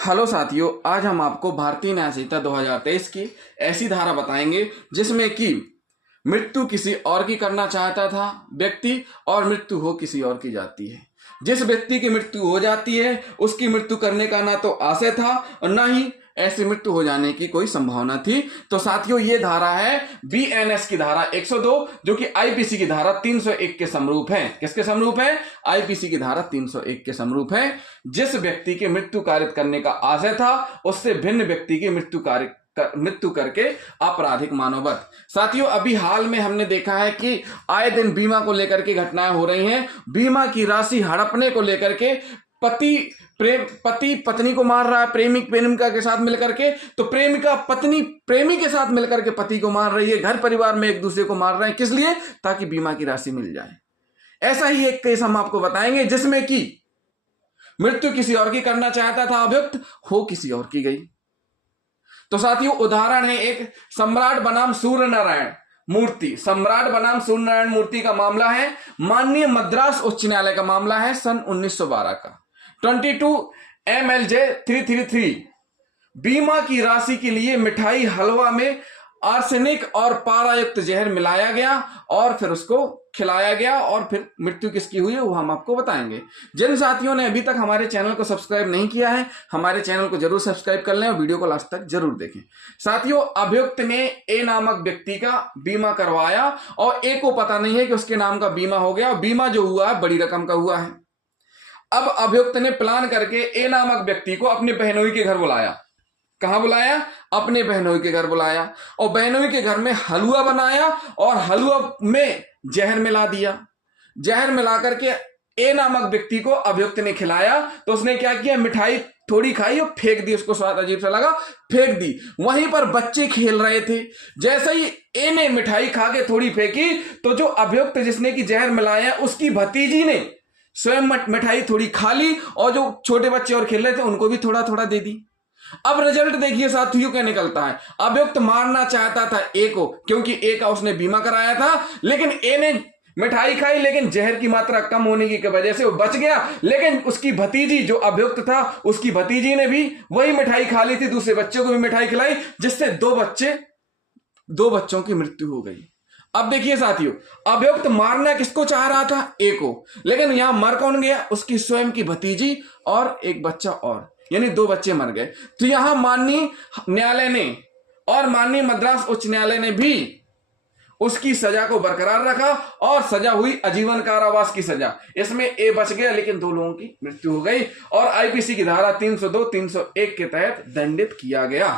Hello साथियों, आज हम आपको भारतीय न्याय संहिता 2023 की ऐसी धारा बताएंगे जिसमें कि मृत्यु किसी और की करना चाहता था व्यक्ति और मृत्यु हो किसी और की जाती है। जिस व्यक्ति की मृत्यु हो जाती है उसकी मृत्यु करने का ना तो आशय था और ना ही ऐसी मृत्यु हो जाने की कोई संभावना थी। तो साथियों, ये धारा है बीएनएस की धारा 102 जो कि आईपीसी की धारा 301 के समरूप है। किसके समरूप है? आईपीसी की धारा 301 के समरूप है। जिस व्यक्ति की मृत्यु कारित करने का आशय था उससे भिन्न व्यक्ति की मृत्यु करके आपराधिक मानववध। साथियों, अभी हाल में हमने देखा है कि आए दिन बीमा को लेकर के घटनाएं हो रही हैं। बीमा की राशि हड़पने को लेकर के पति पत्नी को मार रहा है प्रेमिका के साथ मिलकर के, तो प्रेमिका पत्नी प्रेमी के साथ मिलकर के पति को मार रही है। घर परिवार में एक दूसरे को मार रहे हैं, किस लिए? ताकि बीमा की राशि मिल जाए। ऐसा ही एक केस हम आपको बताएंगे जिसमें कि मृत्यु किसी और की करना चाहता था अभियुक्त, हो किसी और की गई। तो साथियों, उदाहरण है एक सम्राट बनाम सूर्यनारायण मूर्ति। सम्राट बनाम सूर्यनारायण मूर्ति का मामला है, माननीय मद्रास उच्च न्यायालय का मामला है सन 1912 का 22 MLJ 333। बीमा की राशि के लिए मिठाई हलवा में आर्सेनिक और पारायुक्त जहर मिलाया गया और फिर उसको खिलाया गया और फिर मृत्यु किसकी हुई है वो हम आपको बताएंगे। जिन साथियों ने अभी तक हमारे चैनल को सब्सक्राइब नहीं किया है, हमारे चैनल को जरूर सब्सक्राइब कर लें और वीडियो को लास्ट तक जरूर देखें। साथियों, अभियुक्त ने ए नामक व्यक्ति का बीमा करवाया और ए को पता नहीं है कि उसके नाम का बीमा हो गया और बीमा जो हुआ है बड़ी रकम का हुआ है। अब अभियुक्त ने प्लान करके ए नामक व्यक्ति को अपने बहनोई के घर बुलाया। कहां बुलाया? अपने बहनोई के घर बुलाया और बहनोई के घर में हलवा बनाया और हलवा में जहर मिला दिया। जहर मिला करके ए नामक व्यक्ति को अभियुक्त ने खिलाया। तो उसने क्या किया? मिठाई थोड़ी खाई और फेंक दी। उसको स्वाद अजीब सा लगा, फेंक दी। वहीं पर बच्चे खेल रहे थे। जैसे ही ए ने मिठाई खा के थोड़ी फेंकी तो जो अभियुक्त जिसने की जहर मिलाया उसकी भतीजी ने स्वयं मिठाई थोड़ी खा ली और जो छोटे बच्चे और खेल रहे थे उनको भी थोड़ा थोड़ा दे दी। अब रिजल्ट देखिए साथियों क्या निकलता है। अभियुक्त मारना चाहता था ए को क्योंकि ए का उसने बीमा कराया था, लेकिन ए ने मिठाई खाई लेकिन जहर की मात्रा कम होने की वजह से वो बच गया। लेकिन उसकी भतीजी जो अभियुक्त था उसकी भतीजी ने भी वही मिठाई खा ली थी, दूसरे बच्चों को भी मिठाई खिलाई, जिससे दो बच्चों की मृत्यु हो गई। अब देखिए साथियों, अभियुक्त मारना किसको चाह रहा था? ए को, लेकिन यहां मर कौन गया? उसकी स्वयं की भतीजी और एक बच्चा और, यानी दो बच्चे मर गए। तो यहां माननीय न्यायालय ने और माननीय मद्रास उच्च न्यायालय ने भी उसकी सजा को बरकरार रखा और सजा हुई आजीवन कारावास की सजा। इसमें ए बच गया लेकिन दो लोगों की मृत्यु हो गई और आईपीसी की धारा 302 301 के तहत दंडित किया गया।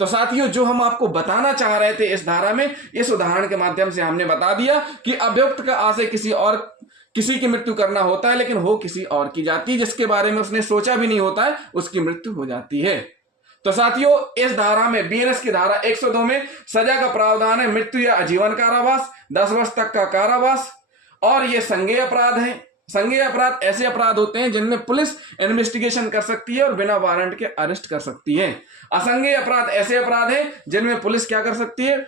तो साथियों, जो हम आपको बताना चाह रहे थे इस धारा में, इस उदाहरण के माध्यम से हमने बता दिया कि अभियुक्त का आशय किसी की मृत्यु करना होता है लेकिन हो किसी और की जाती है, जिसके बारे में उसने सोचा भी नहीं होता है, उसकी मृत्यु हो जाती है। तो साथियों, इस धारा में बीएनएस की धारा 102 में सजा का प्रावधान है मृत्यु या आजीवन कारावास, 10 वर्ष तक का कारावास। और ये संज्ञेय अपराध है। संज्ञेय अपराध ऐसे अपराध होते हैं जिनमें पुलिस इन्वेस्टिगेशन कर सकती है और बिना वारंट के अरेस्ट कर सकती है। असंज्ञेय अपराध ऐसे अपराध हैं जिनमें पुलिस क्या कर सकती है?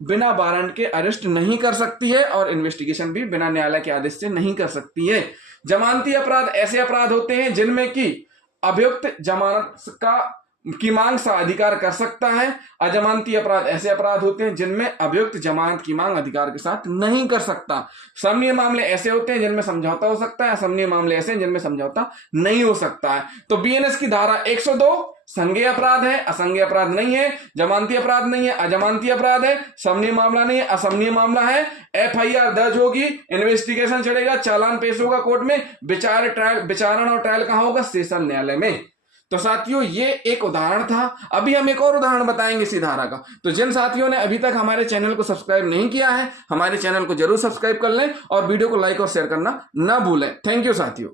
बिना वारंट के अरेस्ट नहीं कर सकती है और इन्वेस्टिगेशन भी बिना न्यायालय के आदेश से नहीं कर सकती है। जमानती अपराध ऐसे अपराध होते हैं जिनमें कि अभियुक्त जमानत की मांग का अधिकार कर सकता है। अजमानती अपराध ऐसे अपराध होते हैं जिनमें अभियुक्त जमानत की मांग अधिकार के साथ नहीं कर सकता। समन्वय मामले ऐसे होते हैं जिनमें समझौता हो सकता है, असमन्वय मामले ऐसे हैं जिनमें समझौता नहीं हो सकता है। तो बीएनएस की धारा 102 संज्ञेय अपराध है, असंज्ञेय अपराध नहीं है, जमानती अपराध नहीं है, अजमानती अपराध है, समन्वय मामला नहीं है, असमन्वय मामला है। एफआईआर दर्ज होगी, इन्वेस्टिगेशन चलेगा, चालान पेश होगा कोर्ट में, विचारण और ट्रायल कहां होगा? सेशन न्यायालय में। तो साथियों, ये एक उदाहरण था। अभी हम एक और उदाहरण बताएंगे इसी धारा का। तो जिन साथियों ने अभी तक हमारे चैनल को सब्सक्राइब नहीं किया है, हमारे चैनल को जरूर सब्सक्राइब कर लें और वीडियो को लाइक और शेयर करना ना भूलें। थैंक यू साथियों।